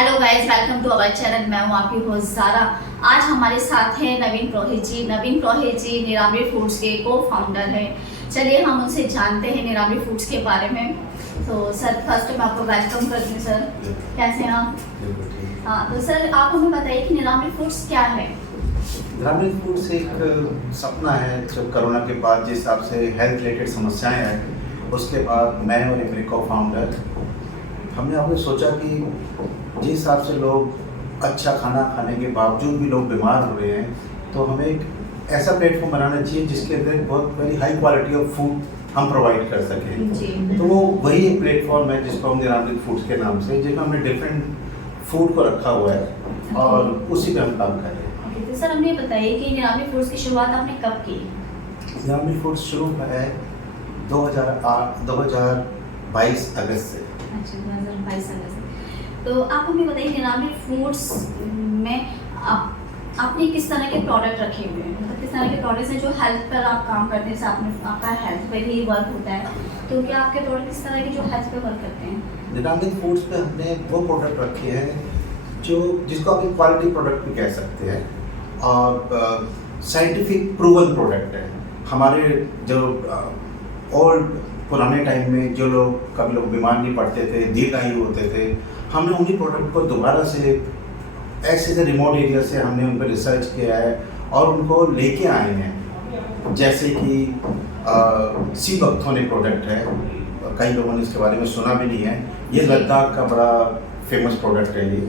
Hello guys, welcome to our channel. मैं हूँ आपकी होस्ट ज़ारा। आज हमारे साथ हैं नवीन प्रोहित जी। नवीन प्रोहित जी निरामरी फूड्स के को फाउंडर हैं। चलिए हम उनसे जानते हैं निरामरी फूड्स के बारे में। तो सर, फर्स्ट मैं आपको वेलकम करती हूँ। सर कैसे हैं आप? हाँ, तो सर आप हमें बताइए कि निरामरी फूड्स क्या है? निरामरी फूड्स एक सपना है जो कोरोना के बाद जिस हिसाब से हेल्थ रिलेटेड समस्याएं हैं, उसके बाद मैं और एक मेरे को फाउंडर हमने आपने सोचा कि जिस हिसाब से लोग अच्छा खाना खाने के बावजूद भी लोग बीमार हो रहे हैं, तो हमें एक ऐसा प्लेटफॉर्म बनाना चाहिए जिसके अंदर बहुत very high quality of food हम प्रोवाइड कर सकें। तो वो वही एक प्लेटफॉर्म है जिसको हम निरामरी फूड्स के नाम से, जिसमें हमने डिफरेंट फूड को रखा हुआ है और उसी पे हम काम कर रहे हैं। तो सर हमें बताइए कि निरामरी फूड्स की शुरुआत आपने कब की? निरामरी फूड्स शुरू है 2022 अगस्त से। अच्छा, 2022 अगस्त। तो आप हमें बताइए निरामरी फूड्स में आपने किस तरह के प्रोडक्ट रखे हुए हैं? मतलब किस तरह के प्रोडक्ट्स हैं जो हेल्थ पर आप काम करते हैं? जैसे आपका हेल्थ पे भी वर्क होता है, तो क्या आपके प्रोडक्ट किस तरह के जो हेल्थ पे वर्क करते हैं? निरामरी फूड्स पे हमने वो प्रोडक्ट रखे हैं जो जिसको आप एक क्वालिटी प्रोडक्ट भी कह सकते हैं और साइंटिफिक प्रूवन प्रोडक्ट है। हमारे जो ओल्ड पुराने टाइम में जो लोग कभी लोग बीमार नहीं पड़ते थे, दीर्घायु होते थे, हमने उन्हीं प्रोडक्ट को दोबारा से ऐसे रिमोट एरिया से हमने उन पर रिसर्च किया है और उनको लेके आए हैं। जैसे कि सी बक्थोने प्रोडक्ट है, कई लोगों ने इसके बारे में सुना भी नहीं है। ये लद्दाख का बड़ा फेमस प्रोडक्ट है ये।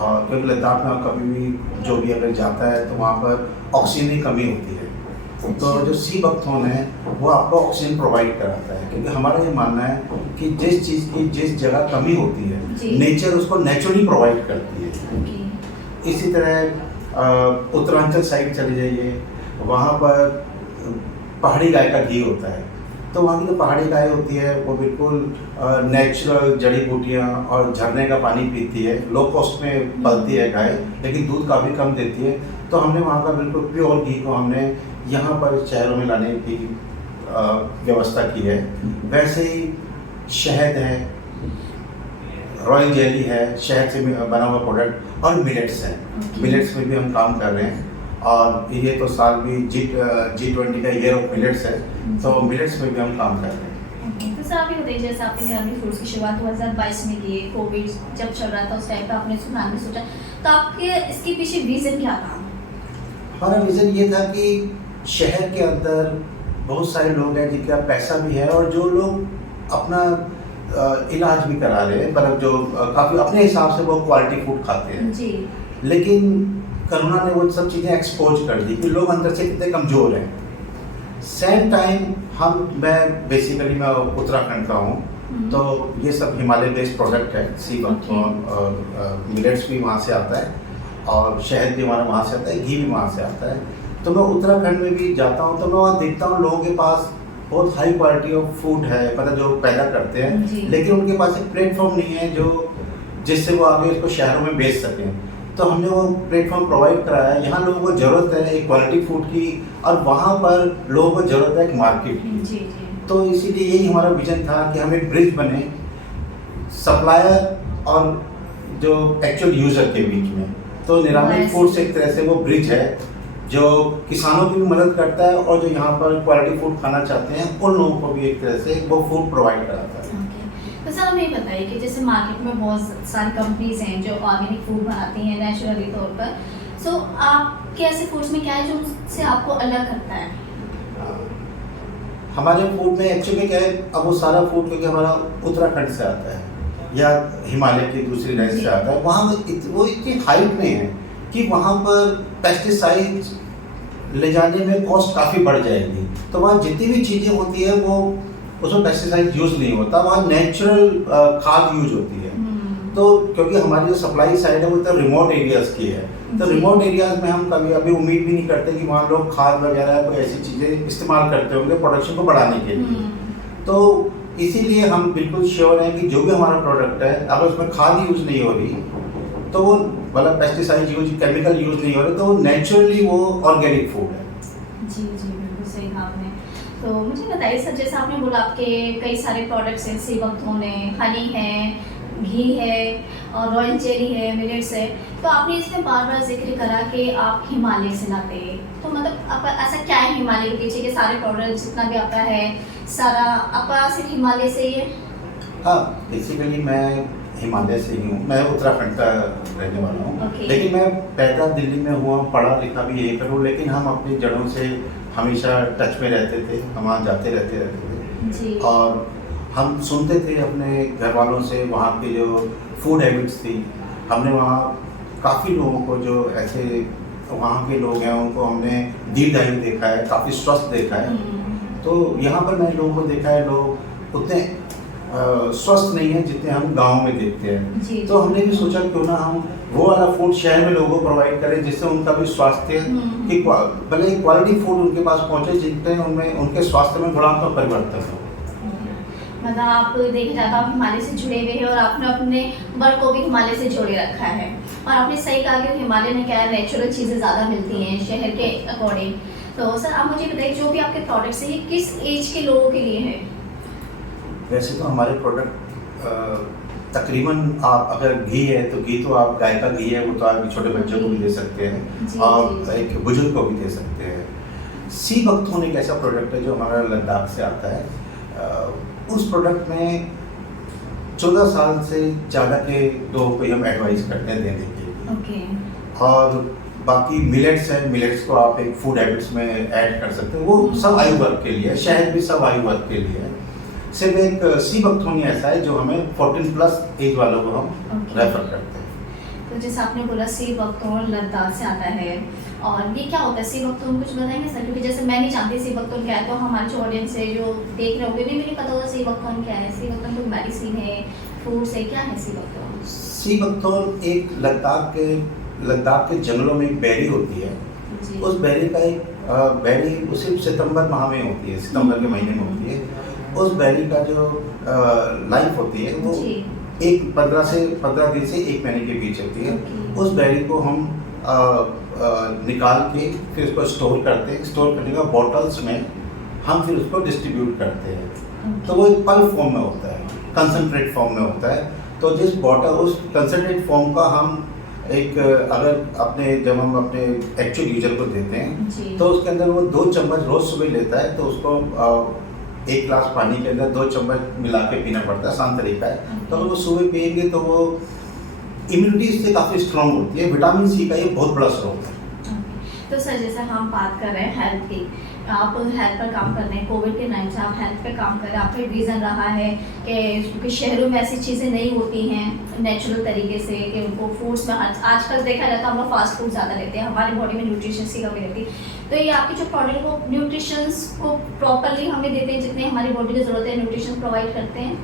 और क्योंकि लद्दाख में कभी भी जो भी अगर जाता है तो वहाँ पर ऑक्सीजन की कमी होती है, तो जो सी बक्थोन है वो आपको ऑक्सीजन प्रोवाइड कराता है। क्योंकि हमारा ये मानना है कि जिस चीज़ की जिस जगह कमी होती है, नेचर उसको नेचुरली प्रोवाइड करती है। इसी तरह उत्तरांचल साइड चले जाइए, वहाँ पर पहाड़ी गाय का घी होता है। तो वहाँ की जो पहाड़ी गाय होती है वो बिल्कुल नेचुरल जड़ी बूटियाँ और झरने का पानी पीती है। लो कॉस्ट में पलती है गाय, लेकिन दूध काफ़ी कम देती है। तो हमने वहाँ का बिल्कुल प्योर घी को हमने यहाँ पर शहरों में लाने की व्यवस्था की है। वैसे ही शहद है, रॉयल जेली है, शहद से बना हुआ प्रोडक्ट, और मिलेट्स हैं। मिलेट्स में भी हम काम कर रहे हैं और ये तो साल भी G20 का ईयर ऑफ मिलेट्स है, तो मिलेट्स में भी हम काम कर रहे हैं। तो सर आप ये बताइए, जैसे आपने निरामरी फूड्स की शुरुआत 2022 में की है, कोविड जब चल रहा था उस टाइम पे आपने सुनाने सोचा, तो आपके इसके पीछे रीज़न क्या था? हमारा रीज़न ये था कि शहर के अंदर बहुत सारे लोग हैं जिनका पैसा भी है और जो लोग अपना इलाज भी करा रहे हैं, मतलब जो काफ़ी अपने हिसाब से वो क्वालिटी फूड खाते हैं जी। लेकिन कोरोना ने वो सब चीज़ें एक्सपोज कर दी कि लोग अंदर से कितने कमज़ोर हैं। सेम टाइम मैं बेसिकली मैं उत्तराखंड का हूँ, तो ये सब हिमालय बेस्ड प्रोडक्ट है। सी बक्थोन और मिलेट्स भी वहाँ से आता है और शहद भी हमारा वहाँ से आता है, घी भी वहाँ से आता है। तो मैं उत्तराखंड में भी जाता हूँ तो मैं वहाँ देखता हूँ लोगों के पास बहुत हाई क्वालिटी ऑफ फूड है, मतलब जो पैदा करते हैं, लेकिन उनके पास एक प्लेटफॉर्म नहीं है जो जिससे वो आगे उसको शहरों में बेच सकें। तो हमने वो प्लेटफॉर्म प्रोवाइड कराया है। यहाँ लोगों को ज़रूरत है एक क्वालिटी फूड की और वहाँ पर लोगों को ज़रूरत है एक मार्केट की। तो इसीलिए यही हमारा विजन था कि हम एक ब्रिज बने सप्लायर और जो एक्चुअल यूज़र के बीच में। तो निरामरी फूड्स एक तरह से वो ब्रिज है जो किसानों की भी मदद करता है और जो यहाँ पर क्वालिटी फूड खाना चाहते हैं उन लोगों को भी एक तरह से वो फूड प्रोवाइड कराता है। तो सर हमें ये बताइए कि जैसे मार्केट में बहुत सारी कंपनीज हैं जो ऑर्गेनिक फूड बनाती हैं नेचुरली तौर पर, सो आपके ऐसे फूड्स में क्या है जो उससे आपको अलग करता है? हमारे फूड में एक्चुअली क्या है, अब वो सारा फूड क्योंकि हमारा उत्तराखंड से आता है या हिमालय की दूसरी रेंज से आता है, वहाँ वो इतनी हाइट में है कि वहाँ पर पेस्टिसाइड ले जाने में कॉस्ट काफ़ी बढ़ जाएगी। तो वहाँ जितनी भी चीज़ें होती है वो उसमें पेस्टिसाइड यूज़ नहीं होता, वहाँ नेचुरल खाद यूज होती है। तो क्योंकि हमारी जो सप्लाई साइड है वो तो रिमोट एरियाज़ की है, तो रिमोट एरियाज़ में हम कभी अभी उम्मीद भी नहीं करते कि वहाँ लोग खाद वगैरह कोई ऐसी चीज़ें इस्तेमाल करते होंगे प्रोडक्शन को बढ़ाने के लिए। तो इसीलिए हम बिल्कुल श्योर हैं कि जो भी हमारा प्रोडक्ट है अगर उसमें खाद यूज़ नहीं हो रही तो वो मतलब पेस्टिसाइड यूज केमिकल यूज़ नहीं हो रहे, तो नेचुरली वो ऑर्गेनिक फूड है। जी बिल्कुल सही कहा आपने। तो मुझे बताइए सर, जैसे आपने बोला आपके कई सारे प्रोडक्ट्स हैं, सी बक्थोन है, हनी है, घी है और रॉयल जेली है, मिलेट्स है। तो आपने इसमें बार बार जिक्र करा कि आप हिमालय से लाते हैं, तो मतलब आपका ऐसा क्या है हिमालय के पीछे के सारे प्रोडक्ट जितना भी आपका है सारा आपका सिर्फ हिमालय से ही है? हाँ, बेसिकली मैं हिमालय से ही हूँ, मैं उत्तराखंड का रहने वाला हूँ। Okay. लेकिन मैं पैदा दिल्ली में हुआ, पढ़ा लिखा भी यहीं पर हूँ, लेकिन हम अपनी जड़ों से हमेशा टच में रहते थे, हम वहाँ जाते रहते थे जी। और हम सुनते थे अपने घर वालों से वहाँ की जो फूड हैबिट्स थी। हमने वहाँ काफ़ी लोगों को जो ऐसे वहाँ के लोग हैं उनको हमने दीर्घायु देखा है, काफ़ी स्वस्थ देखा है। तो यहाँ पर मैंने लोगों को देखा है, लोग उतने स्वस्थ नहीं है जितने हम गांव में देखते हैं। जी। तो हमने भी सोचा क्यों ना हम वो वाला फूड शहर में लोगों को प्रोवाइड करें जिससे उनका भी स्वास्थ्य की भले ही क्वालिटी फूड उनके पास पहुंचे जितने उनमें उनके स्वास्थ्य में गुणात्मक परिवर्तन हो। मतलब आप देखा जाता आप हिमालय से जुड़े हुए हैं और आपने अपने वर्क को भी हिमालय से जोड़े रखा है। और आपने सही कहा कि हिमालय में क्या है, नेचुरल चीज़ें ज़्यादा मिलती हैं शहर के अकॉर्डिंग। तो सर आप मुझे बताइए जो भी आपके प्रोडक्ट्स हैं ये किस एज के लोगों के लिए है? वैसे तो हमारे प्रोडक्ट तकरीबन आप अगर घी है तो घी तो आप गाय का घी है वो तो आप छोटे बच्चों को भी दे सकते हैं और एक बुजुर्ग को भी दे सकते हैं। सी बकथोर्न एक ऐसा प्रोडक्ट है जो हमारा लद्दाख से आता है। उस प्रोडक्ट में 14 साल से ज़्यादा के लोगों को हम एडवाइस करते हैं देने के लिए। और बाकी मिलेट्स है, मिलेट्स को आप एक फूड हैबिट्स में ऐड कर सकते हैं, वो सब आयु वर्ग के लिए है, शहद भी सब आयु वर्ग के लिए है। सिर्फ एक सी बकथोर्न ऐसा है जो हमें 14 प्लस एज वालों को हम रेफर करते हैं। तो जैसे आपने बोला सी बकथोर्न लद्दाख से आता है, और ये क्या होता है सी बकथोर्न, कुछ बताएंगे सर? क्योंकि जैसे मैं नहीं जानती सी बकथोर्न क्या है, तो हमारे जो ऑडियंस है जो देख रहे होंगे नहीं पता होगा सी बकथोर्न क्या है। सी बकथोर्न तो मेडिसिन है, फूड्स है, क्या है सी बकथोर्न? सी बकथोर्न एक लद्दाख के जंगलों में एक बेरी होती है। उस बेरी का एक बेरी उसी सितंबर माह में होती है, सितंबर के महीने में होती है। उस बेरी का जो लाइफ होती है वो एक 15 दिन से 1 महीने के बीच होती है। उस बेरी को हम निकाल के फिर उसको स्टोर करते हैं। स्टोर करने का बॉटल्स में हम फिर उसको डिस्ट्रीब्यूट करते हैं। तो वो एक पल्प फॉर्म में होता है, कंसनट्रेट फॉर्म में होता है। तो जिस बॉटल उस कंसनट्रेट फॉर्म का हम एक जब हम अपने एक्चुअल यूजर को देते हैं तो उसके अंदर वो 2 चम्मच रोज सुबह लेता है। तो उसको 1 गिलास पानी के अंदर 2 चम्मच मिला के पीना पड़ता है, आसान तरीका है। तो अगर वो सुबह पिएंगे तो वो इम्यूनिटी इससे काफ़ी स्ट्रॉन्ग होती है। विटामिन सी का ये बहुत बड़ा स्रोत है। तो सर जैसे हम बात कर रहे हैं हेल्थ की, आप हेल्थ पर काम कर रहे हैं, कोविड के टाइम से आप हेल्थ पे काम कर रहे हैं। आपका रीज़न रहा है कि क्योंकि शहरों में ऐसी चीज़ें नहीं होती हैं नेचुरल तरीके से कि उनको फूड्स में आजकल देखा जाता है हम लोग फास्ट फूड ज़्यादा लेते हैं, हमारी बॉडी में न्यूट्रिशंस की कमी रहती है। तो ये आपकी जो प्रोडक्ट वो न्यूट्रिशंस को प्रॉपरली हमें देते हैं, जितने हमारी बॉडी की ज़रूरत है न्यूट्रिशन प्रोवाइड करते हैं।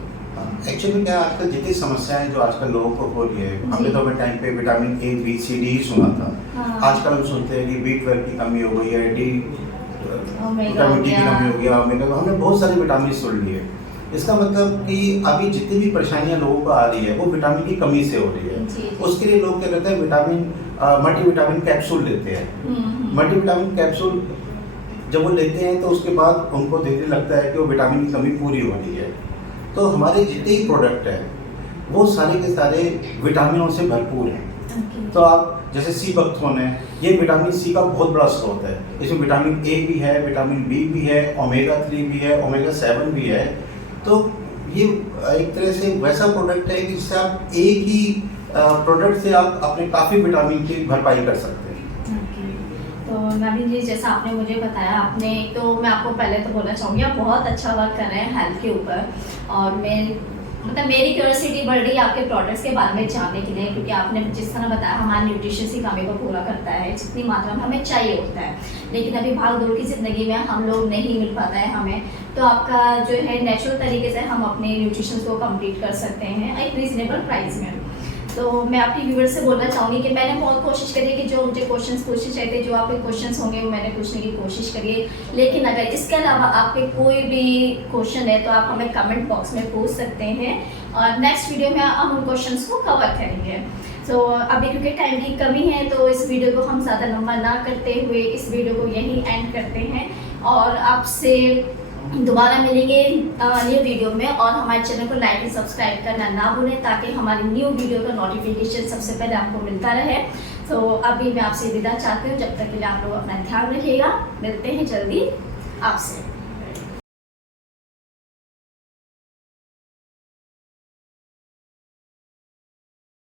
एक्चुअली क्या आजकल जितनी समस्याएं जो आजकल लोगों को हो रही है, हमने तो अपने टाइम पे vitamin A B C D ही सुना था। आजकल हम सुनते हैं कि B12 की कमी हो गई है, विटामिन डी की कमी हो गया, ओमेगा। हमने बहुत सारे विटामिन सुन लिए। इसका मतलब कि अभी जितनी भी परेशानियां लोगों को आ रही है वो विटामिन की कमी से हो रही है। उसके लिए लोग क्या करते हैं, मल्टीविटामिन कैप्सूल लेते हैं। मल्टीविटामिन कैप्सूल जब वो लेते हैं तो उसके बाद उनको देखने लगता है कि वो विटामिन की कमी पूरी हो रही है। तो हमारे जितने ही प्रोडक्ट हैं वो सारे के सारे विटामिनों से भरपूर हैं। तो आप जैसे सी बकथोर्न है, ये विटामिन सी का बहुत बड़ा स्रोत है। इसमें विटामिन ए भी है, विटामिन बी भी है, ओमेगा 3 भी है, ओमेगा 7 भी है। तो ये एक तरह से वैसा प्रोडक्ट है कि जिससे आप एक ही प्रोडक्ट से आप अपने काफ़ी विटामिन की भरपाई कर सकते हैं। तो नवीन जी जैसा आपने मुझे बताया, आपने तो मैं आपको पहले तो बोलना चाहूँगी आप बहुत अच्छा वर्क कर रहे हैं हेल्थ के ऊपर। और मेरी क्यूरियोसिटी बढ़ रही है आपके प्रोडक्ट्स के बारे में जानने के लिए, क्योंकि आपने जिस तरह बताया हमारे न्यूट्रिशन की कमी को पूरा करता है जितनी मात्रा में हमें चाहिए होता है। लेकिन अभी भाग दौड़ की ज़िंदगी में हम लोग नहीं मिल पाता है हमें, तो आपका जो है नेचुरल तरीके से हम अपने न्यूट्रिशन को कंप्लीट कर सकते हैं एक रीज़नेबल प्राइस में। तो मैं आपकी व्यूअर्स से बोलना चाहूँगी कि मैंने बहुत कोशिश करी कि जो मुझे क्वेश्चंस पूछने चाहिए थे, जो आपके क्वेश्चंस होंगे वो मैंने पूछने की कोशिश करी है। लेकिन अगर इसके अलावा आपके कोई भी क्वेश्चन है तो आप हमें कमेंट बॉक्स में पूछ सकते हैं और नेक्स्ट वीडियो में हम उन क्वेश्चंस को कवर करेंगे। तो अभी क्योंकि टाइम की कमी है तो इस वीडियो को हम ज़्यादा लंबा ना करते हुए इस वीडियो को यहीं एंड करते हैं और आपसे दोबारा मिलेंगे न्यू वीडियो में, और हमारे चैनल को लाइक एंड सब्सक्राइब करना ना भूलें ताकि हमारी न्यू वीडियो का नोटिफिकेशन सबसे पहले आपको मिलता रहे। तो अभी मैं आपसे विदा चाहती हूँ, जब तक के लिए आप लोग अपना ध्यान रखिएगा। मिलते हैं जल्दी आपसे।